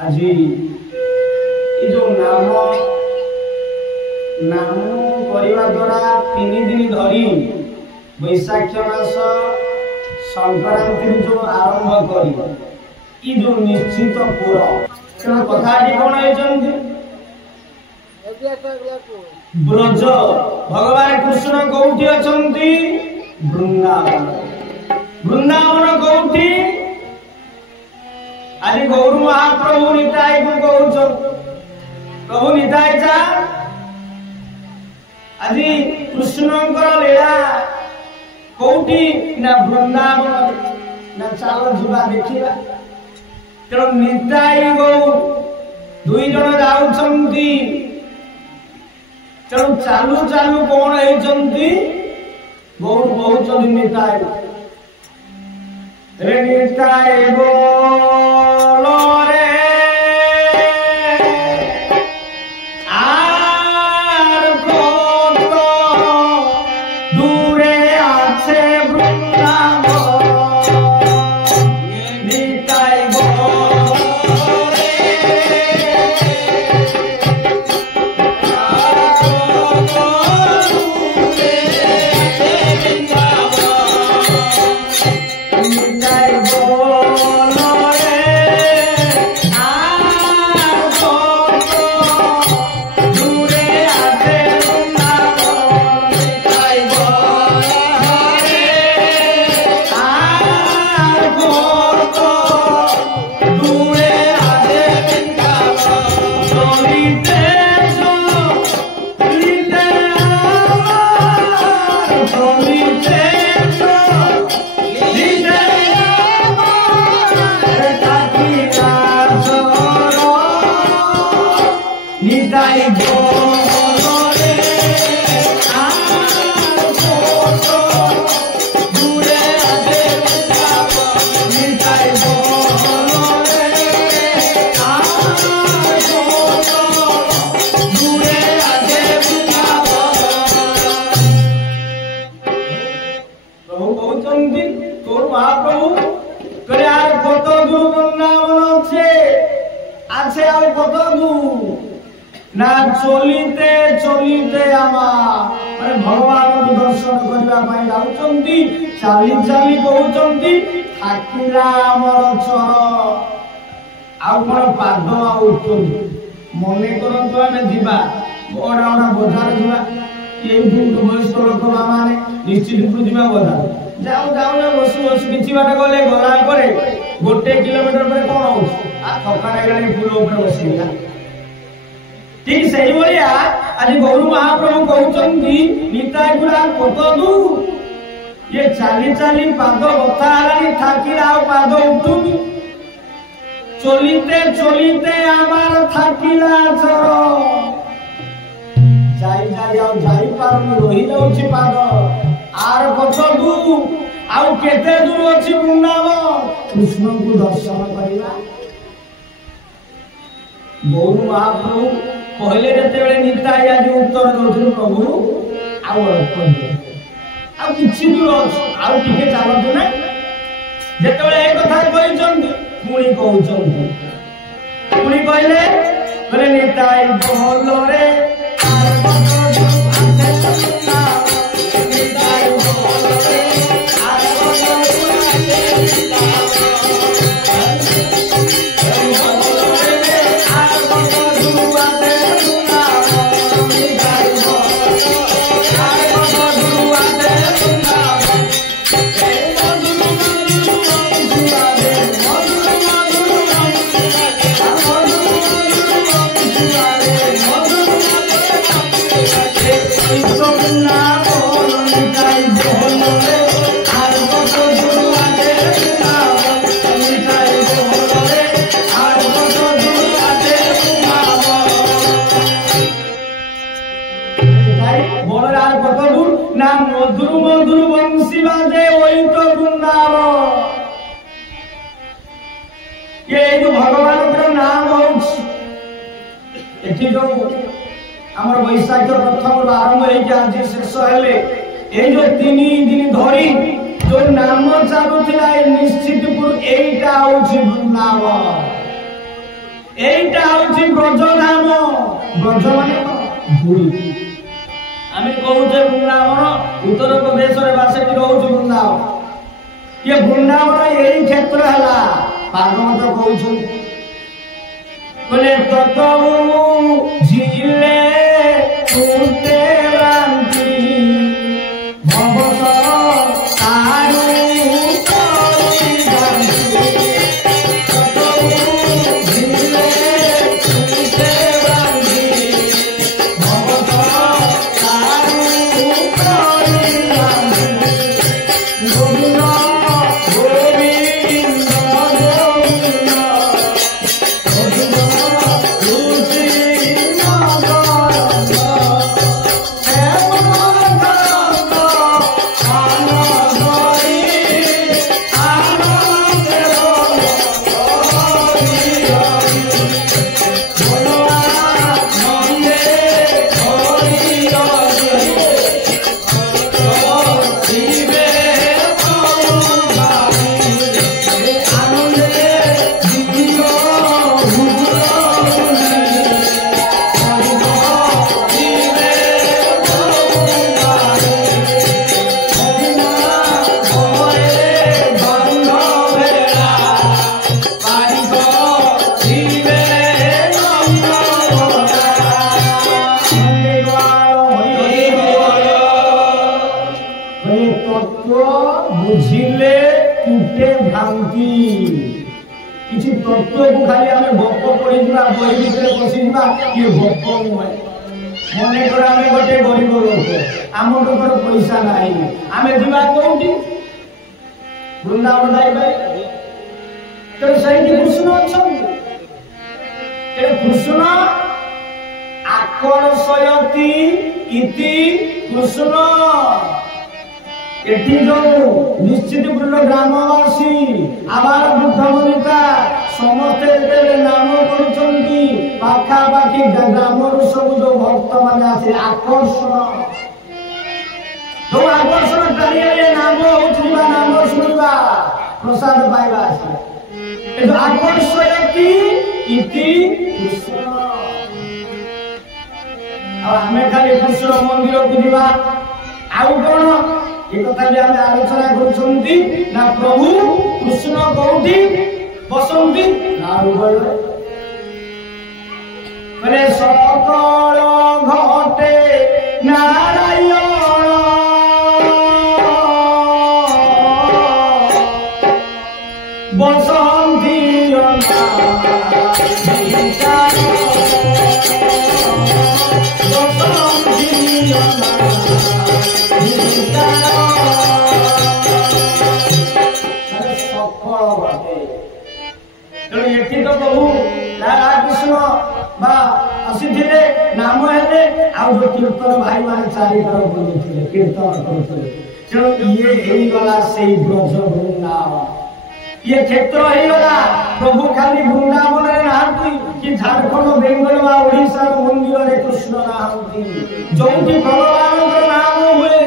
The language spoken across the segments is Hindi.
आज ये जो नाम नाम करने द्वारा 3 दिन धरी वैशाख मास संक्रांति जो आरंभ कर जो निश्चित पुर तेना कथा कौन है ब्रज भगवान कृष्ण कौटी अच्छा वृंदावन वृंदावन कौटी आज गौर महाप्रभु निताय को कहूच प्रभु निताय चा आज कृष्णकर लीला कौटी ना वृंदावन ना चल जा देखा तेणु निताय गौर दुई जन जाऊँगी तेणु चालू चालू कौन है गौर बहुत निताय निताय बोलो रे आर कत दूरे आछे वृंदावन निताय बोलो ना चलिते चलिते माने भगवान को दर्शन करने जाऊँगी चाली चाली कहते ठाकुरा आमर चर आड़ पाद मन करतु आम जा बड़ा बड़ा बजार जा वयस्क लोक मैंने निश्चित जा बजार जाऊ जाऊ बसु बस कि बाट गले गला गोटे किलोमीटर पर कौन हो थका लगे फूल बस ठीक से आज गौर महाप्रभु कहते निताय गुला कतदू ये चाली चाली पाद बता थाकिला पाद उठुनी चलिते चलिते आमार थाकिला चर जाई पारुनी रही जाउछि पाद आर कतदू आउ केते दूर अछि वृंदावन कृष्ण को दर्शन करिला गौर महाप्रभु कहले जते निताय आज उत्तर दौर प्रभु कि दूर अच्छे चलतु ना जिते कथा पुणी कहले निताय भल रे मधुर मधुर बंशी बाजे वही तो वृंदावन ये जो भगवान का नाम जो आम वैशाख प्रथम आरंभ हो आज शेष हेले ये जो 3 दिन धरी जो नाम चलुला निश्चितपुर यहीटा हूँ वृंदावन हूँ ब्रज धाम ब्रज माने धूली आमे कहूचे वृंदावन उत्तर प्रदेश रे बासेटी रहउछ वृंदावन ये वृंदावन यही क्षेत्र हला भागवत कहउछ बोले ततो झीले उते रांती भवस तारू तोरी रांती ततो झीले उते रांती भवस तारू तोरी रांती गोविंद बुझिले टूटे भ्रांति किसी तत्व को खाली आमे भक्क पड़ी दिबा बही भितर बसी दिबा ये भक्क नुहे मने कर आमे गोटे गरीब लोक आम पाखर पैसा नाही आमे दिबा कोउठी वृंदावन जाइबे तो सही कृष्ण अछंती ए कृष्ण आकर्षयति इति कृष्ण एटी जो निश्चितपुर ग्रामवासी आबार बुद्ध बनिता समस्ते नाम करुचंती पाखापाखि ग्राम सब जो भक्त मान आसे आकर्षण जो आकर्षण करिए नाम उठिबा नाम सुनिबा प्रसाद पाइबा आसे ए जो आकर्षयति इति कृष्ण अब हमें खाली कृष्ण मंदिर को दिबा आउ कोन ये कथा भी आम आलोचना करुछंती ना प्रभु कृष्ण कोठी बसंती बोले सकल घटे नारायण बसंती तो प्रभु राधा कृष्ण आसीथिले नाम हेले आ जो कीर्तन भाई माने चारि तरफ बोलुथिले कीर्तन करुथिले तेणु ये हेई गला सेई ब्रज वृंदावन ये क्षेत्र हेई गला प्रभु खाली वृंदावन रे नाहंती कि झारखंड बेंगल वा ओडिसा मंदिर रे कृष्ण नाहंती जोंति भगवान के नाम हुए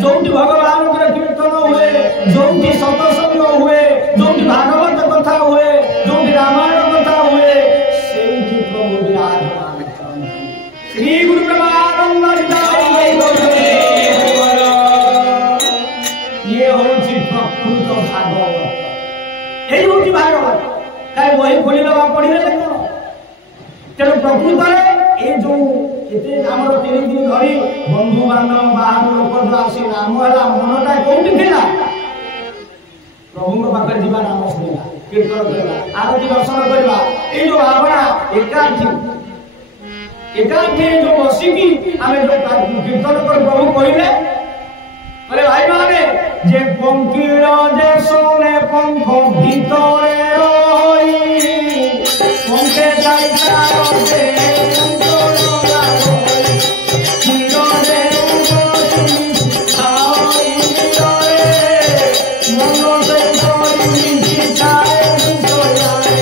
जोंति भगवान के कीर्तन हुए जोंति सत्संग हुए जोंति भागवत कथा हुए जोंति रामायण कथा हुए सेई प्रभु विराजमान श्री गुरु ब्रह्मानंद ये होची प्रकृत भागवत एई होची भागवत काई वही खोलिबा पढिले कोन तेणु प्रकृत रे ए जो एते हमर 3 दिन धरी बंधु बांधव बाहर लोक जो आसी नाम हला मनटा कोउठी थिला प्रभु पाखे जीवा नाम सुनिला कीर्तन करला आरती दर्शन करला ए जो भावना एकांती जो बसिकी आमे जो कीर्तन कर प्रभु कहिले बोले भाई माने जे पंकिर जे सोने पंख भीतरे रही पंखे जाइता रे अंतरला होई चिररे उपसी आई रे मन से कोई चिताए सोयाए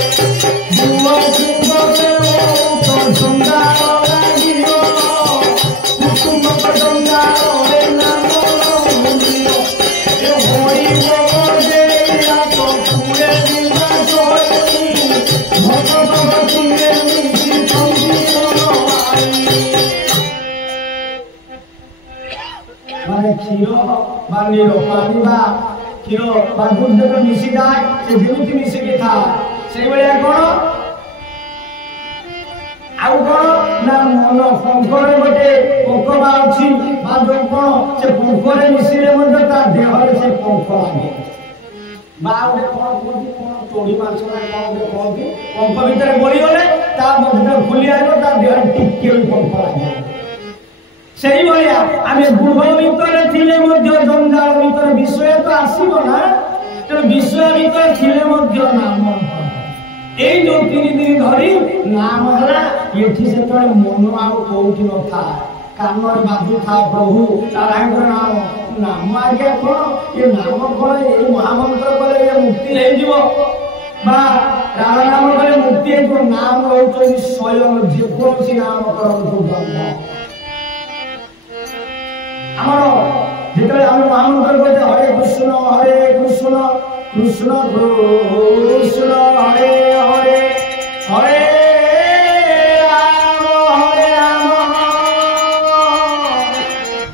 बुआ सुबसे तो सुंदर लागियो कुसुम पटंगा रे नाम मुनियो ए होई बोले या तो पूरे दिन जोई भगत भगत में বা নীল পানি বা ক্ষীর বা দুধ যেটা মিশি যায় সে যেମିତି মিশিকি ଥାଏ সেইভাবে কোন ଆଉ কোন না মন পঙ্করে গোটে পঙ্ক বা ଅଛି বা ଯୋଉ কোন সে পঙ্করে মিশিলে মধ্যে তার দেহরে সে পঙ্ক লাগে বা ଗୋଟେ কোন কোন তোড়ি মাছ না কোন কোনকি পঙ্ক ভিতরে গলি গলে তা মধ্যে খুলি আইলো তার দেহরে টিকে পঙ্ক লাগে সেই ভলিয়া আমি গৃহ ভিতরে থিলে মধ্যে জঞ্জাল ভিতরে বিষয় তো আসিব না তেমন বিষয় ভিতরে থিলে মধ্যে নাম এই যে 3 দিন ধরি নাম হলা এটি সেতরে মন আর কোউটি ন থাকে কানর বাজু থাকে প্রভু তারাঙ্গর নাম নাম আগে কোন এ নাম কোন এই মহামন্ত্র বলে এ মুক্তি হয়ে যাব বা রাম নাম বলে মুক্তি হয়ে যাব নাম হচ্ছে স্বয়ং যে কোনসি নাম করন্তু ব্রহ্ম আমার যেতরে আমি মহামন্ত্র বলতে হরে কৃষ্ণ কৃষ্ণ কৃষ্ণ হরে হরে হরে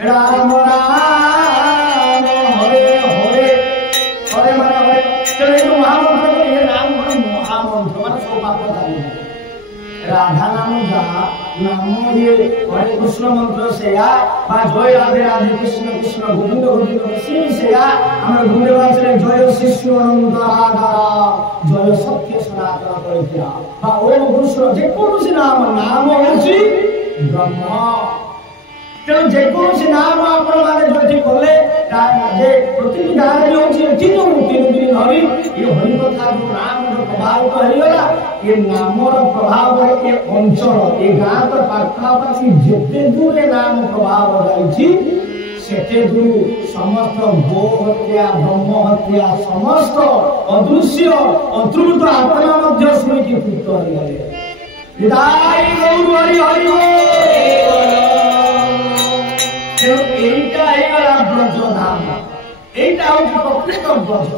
রাম রাম হরে হরে হরে মানে হরে চলো এই মহামন্ত্র এই নাম হলো মহামন্ত্র মানে সৌভাগ্য দাবি রাধা নাম যা নাম দিয়ে হরে কৃষ্ণ মন্ত্র সেয়া বা জয় রাধে রাধে কৃষ্ণ কৃষ্ণ গোবিন্দ গোবিন্দ কৃষ্ণ সেয়া আমরা গুরুদেব ছিলেন জয় শিশু অনন্ত রাধা জয় সত্য সনাতন করিয়া বা ওম কৃষ্ণ যে কোনসি নাম নাম হচ্ছে ব্রহ্ম তেমন যে কোনসি নাম আপনার মানে যদি কলে যে প্রতিটি গাঁরে হচ্ছে এটি তো 3 দিন ধরি এই হরি কথা নামর প্রভাবিত হইগলা এ নামর প্রভাବରେ এ অঞ্চল এ গাঁ তো পাখাপাখি যেতে দূরে নাম প্রভাব রয়েছে সেতে দূর সমস্ত গো হত্যা ব্রহ্ম হত্যা সমস্ত অদৃশ্য অতৃপ্ত আত্মা মধ্য শুনিকি তৃপ্ত হইগলে বিদায় গৌর হরি হরি এইটা হইগলা ব্রজ ধাম এইটা হচ্ছে প্রকৃত ব্রজ।